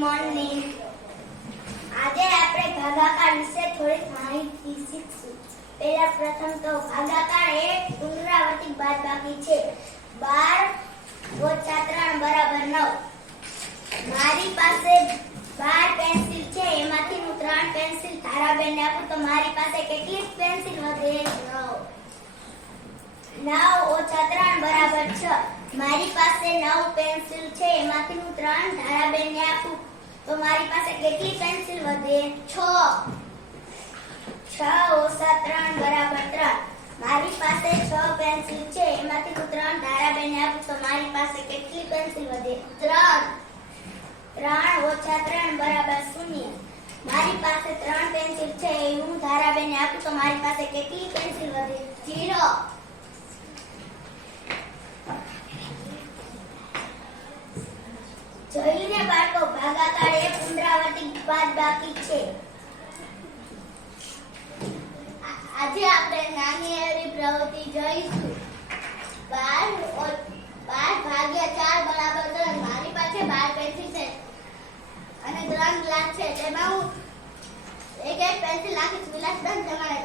Morning. આજે આપણે ભાગાકાર વિશે થોડી માહિતી શીખશું. પહેલા પ્રથમ તો ભાગાકાર એ પુનરાવર્તિત બાદબાકી છે. 12 - 3 = 9. મારી પાસે 12 પેન્સિલ છે, એમાંથી હું 3 પેન્સિલ ધારાબેનને આપું તો મારી પાસે કેટલી પેન્સિલ વધે? 9 - 3 = 6. મારી પાસે 9 પેન્સિલ છે, એમાંથી હું 3 ધારાબેનને આપું તો મારી પાસે કેટલી પેન્સિલ વધે? 6. 6 - 3 = 3. મારી પાસે 6 પેન્સિલ છે, એમાંથી હું 3 ધારાબેનને આપું તો મારી પાસે કેટલી પેન્સિલ વધે? 3. 3 - 3 = 0. મારી પાસે 3 પેન્સિલ છે, એ હું ધારાબેનને આપું તો મારી પાસે કેટલી પેન્સિલ વધે? 0. જોઈને બાળકો, ભાગાકાર એ પુનરાવર્તિત બાદબાકી છે. આજે આપણે નાની એવી પ્રવૃત્તિ જોઈશું. 12 ભાગ્યા 4 = 3. મારી પાસે 12 પેન્સિલ છે અને 3 ગ્લાસ છે, તેમાં હું એક પેન્સિલ નાખીશ. વિલાસબેન, તમારે